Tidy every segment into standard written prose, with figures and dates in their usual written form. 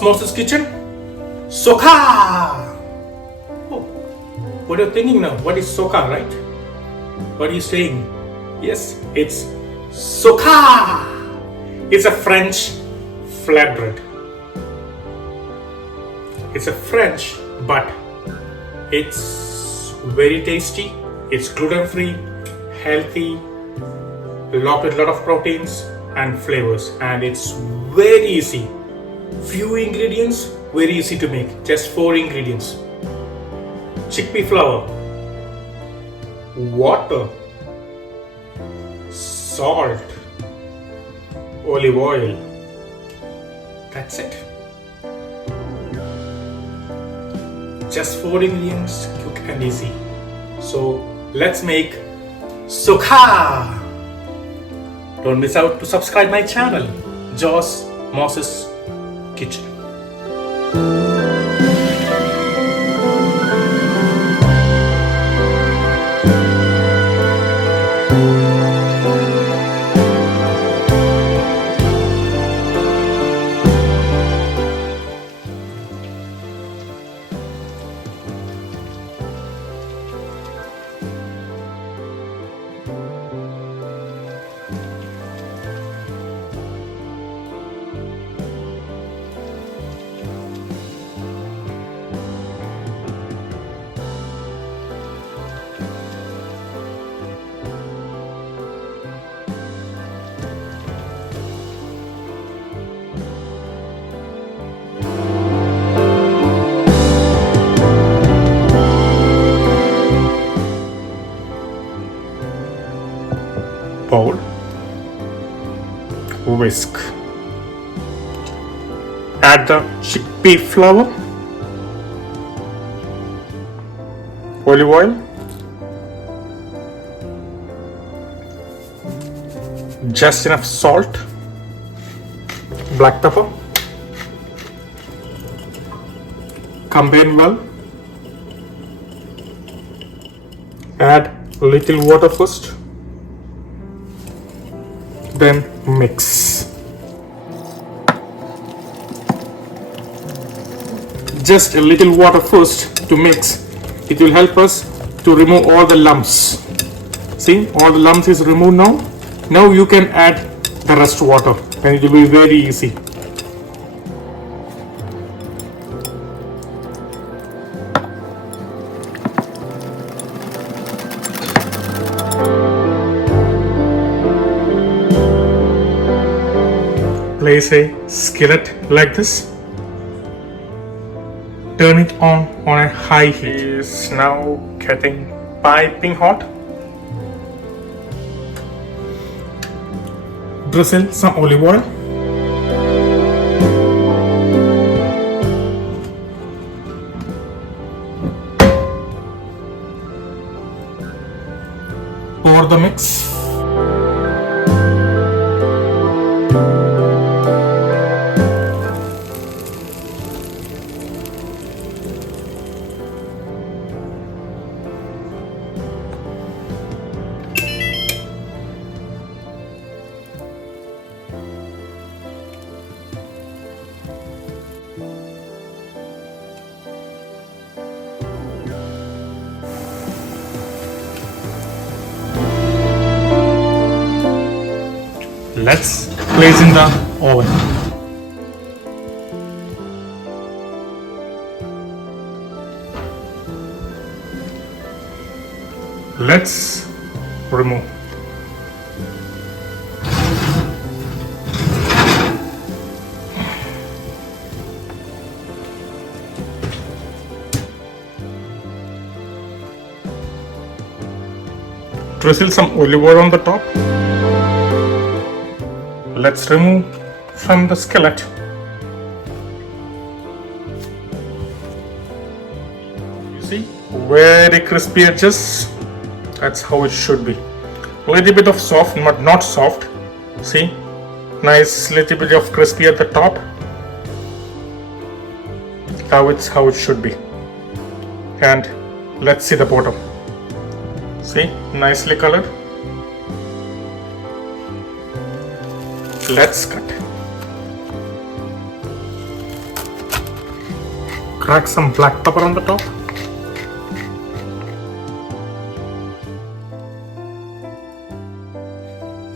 Moses kitchen. Socca. Oh, what are you thinking now? What is socca, right? What are you saying? Yes, it's socca. It's a French flatbread. It's a French, but it's very tasty. It's gluten-free, healthy, with a lot of proteins and flavors, and it's very easy. Few ingredients, very easy to make. Just 4 ingredients: chickpea flour, water, salt, olive oil. That's it. Just 4 ingredients, quick and easy. So let's make socca. Don't miss out to subscribe my channel, Joss Moses Kitchen. Bowl, whisk, add the chickpea flour, olive oil, just enough salt, black pepper, combine well, add a little water first, then mix. Just a little water first to mix. It will help us to remove all the lumps. See, all the lumps is removed now. Now you can add the rest water and it will be very easy. Place a skillet like this. Turn it on a high heat. It is now getting piping hot. Drizzle some olive oil. Pour the mix. Let's place in the oven. Let's remove. Drizzle some olive oil on the top. Let's remove from the skillet. You see, very crispy edges. That's how it should be. A little bit of soft, but not soft. See, nice little bit of crispy at the top. Now it's how it should be. And let's see the bottom. See, nicely colored. Let's cut. crack some black pepper on the top.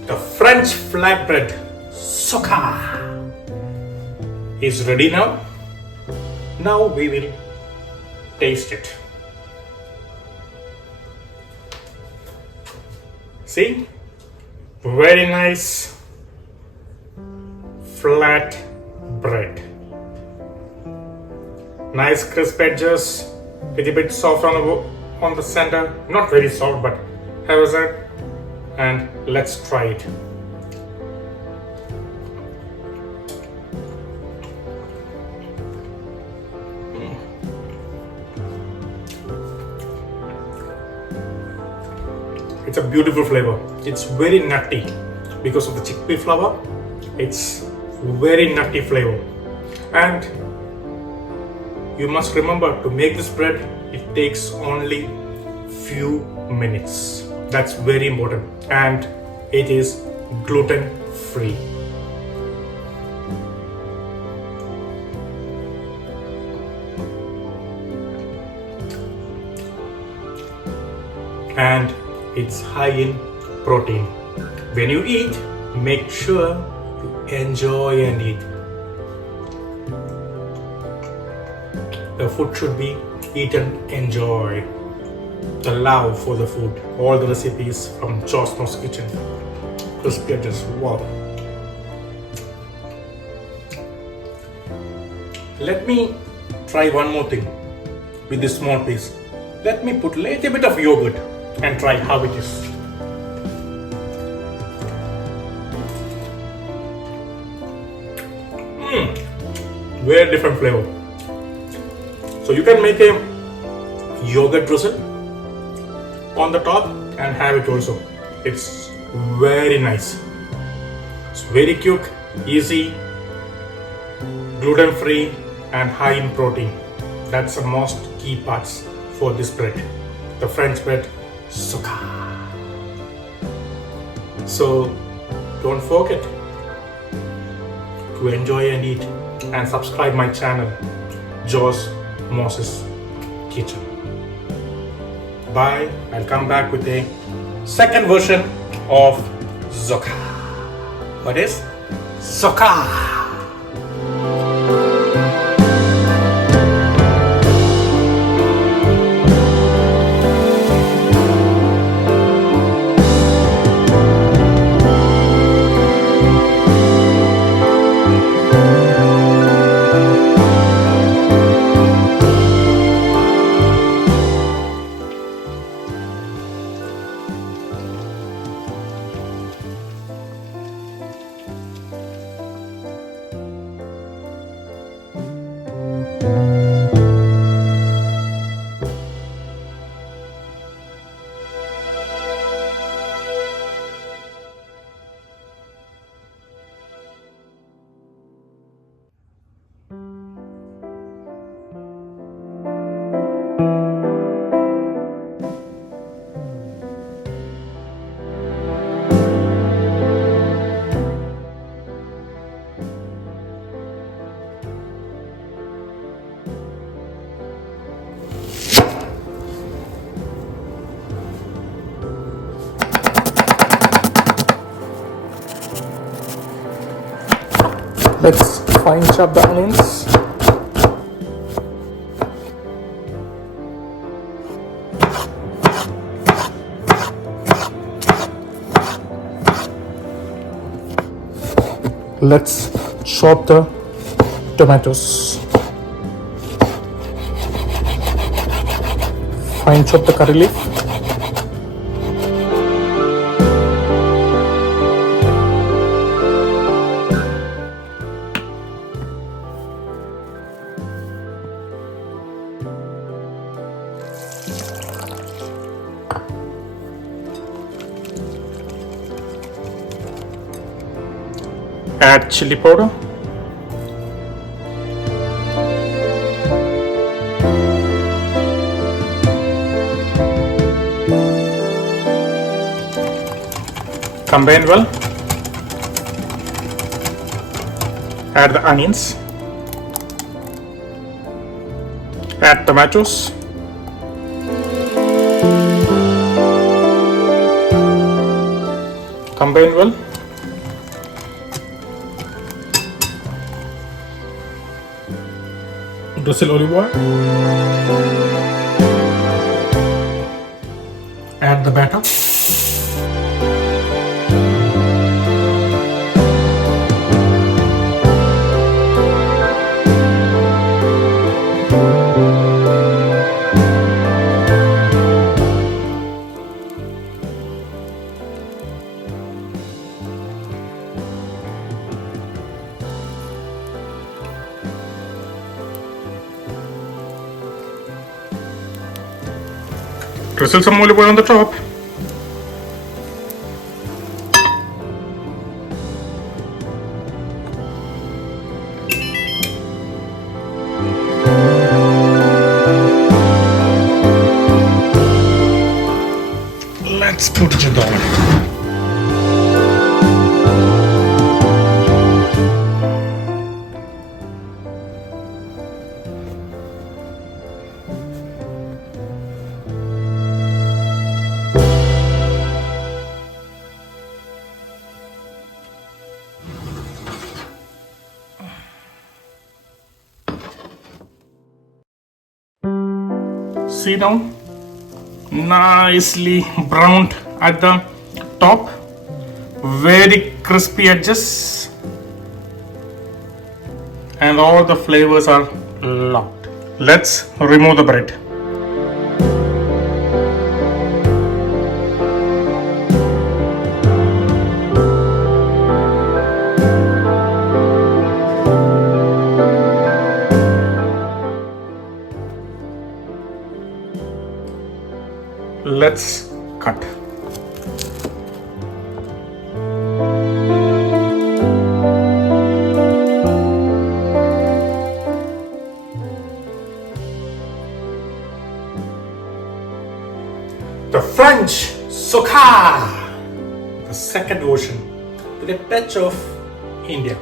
The French flatbread Socca is ready now. Now we will taste it. See? Very nice flat bread. Nice crisp edges, little bit soft on the center. Not very soft, but have a sec. And let's try it. It's a beautiful flavor. It's very nutty because of the chickpea flour. It's very nutty flavor. And you must remember, to make this bread, it takes only few minutes. That's very important. And it is gluten free. And it's high in protein. When you eat, make sure you enjoy and eat. The food should be eaten, enjoy. The love for the food. All the recipes from Josno's kitchen. Crispy edges, wow. Let me try one more thing with this small piece. Let me put a little bit of yogurt and try how it is. Very different flavor. So you can make a yogurt drizzle on the top and have it also. It's very nice. It's very quick, easy, gluten free and high in protein. That's the most key parts for this bread. The French bread Socca. So don't forget to enjoy and eat and subscribe my channel, Joe's Moses Kitchen. Bye. I'll come back with a second version of Socca. What is Socca? Let's fine chop the onions. Let's chop the tomatoes. Fine chop the curry leaf. Add chili powder. Combine well. Add the onions. Add tomatoes. Combine well. Drizzle olive oil. Add the batter. Drizzle some olive oil on the top. Let's put it in the oven. See now, nicely browned at the top, very crispy edges, and all the flavors are locked. Let's remove the bread. Let's cut. The French Socca, the second version with a touch of India.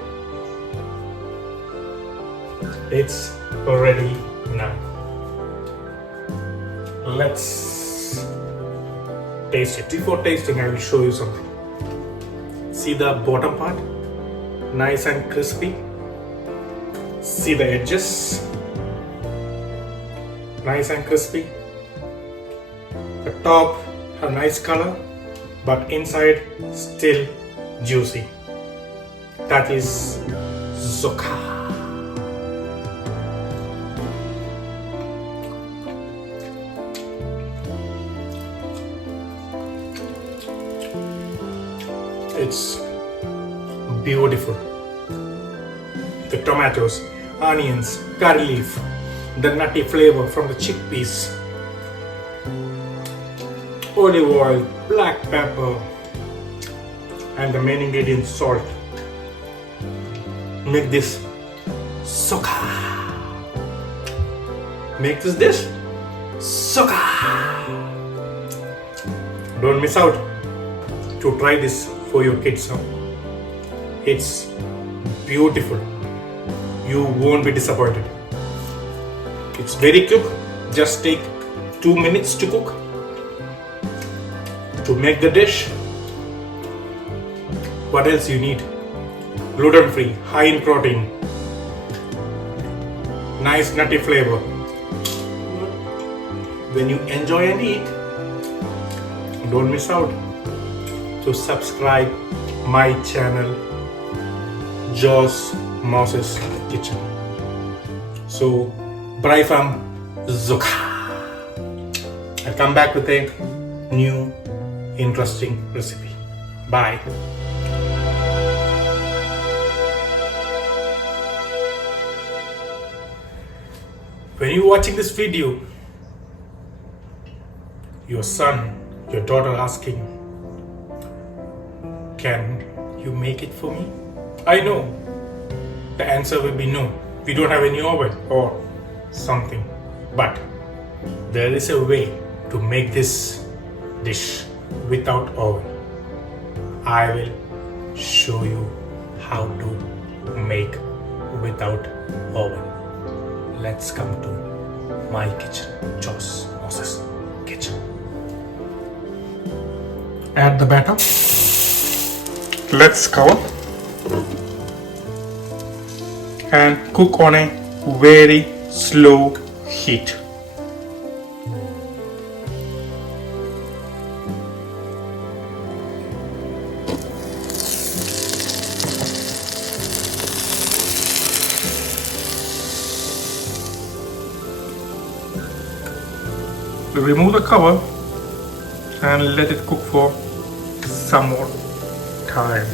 It's ready now. Let's taste it. Before tasting, I will show you something. See the bottom part? Nice and crispy. See the edges? Nice and crispy. The top have nice color, but inside still juicy. That is Socca. It's beautiful. The tomatoes, onions, curry leaf, the nutty flavor from the chickpeas, olive oil, black pepper, and the main ingredient salt make this Socca. Make this dish Socca. Don't miss out to try this for your kids. It's beautiful. You won't be disappointed. It's very quick. Just take 2 minutes to cook. To make the dish, what else you need? Gluten free, high in protein, nice nutty flavor. When you enjoy and eat, don't miss out to subscribe my channel, Joss Mouse's Kitchen. So, bye from Socca. I'll come back with a new interesting recipe. Bye. When you're watching this video, your son, your daughter asking, can you make it for me? I know the answer will be no. We don't have any oven or something. But there is a way to make this dish without oven. I will show you how to make without oven. Let's come to my kitchen. Jos Moses kitchen. Add the batter. Let's cover and cook on a very slow heat. Remove the cover and let it cook for some more time.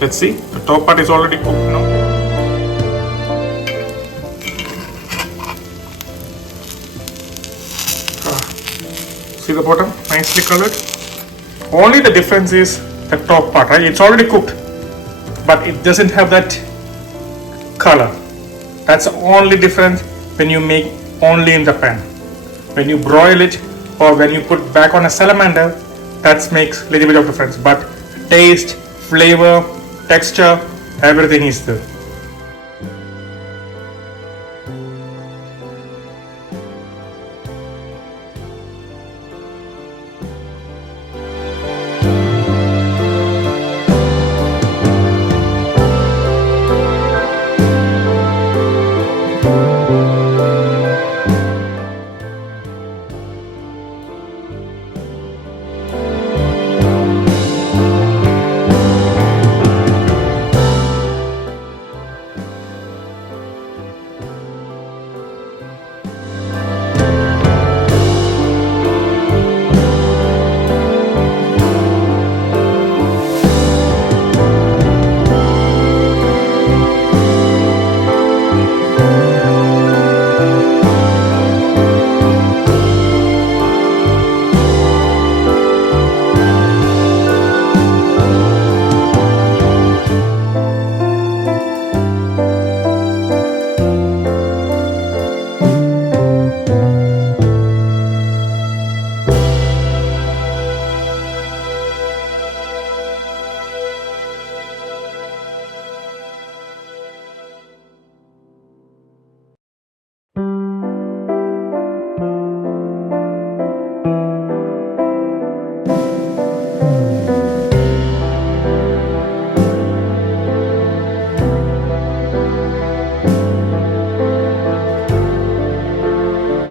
Let's see, the top part is already cooked now. See the bottom, nicely colored. Only the difference is the top part, right? It's already cooked, but it doesn't have that color. That's the only difference when you make only in the pan. When you broil it or when you put back on a salamander, that makes a little bit of difference. But taste, flavor, texture, everything is there.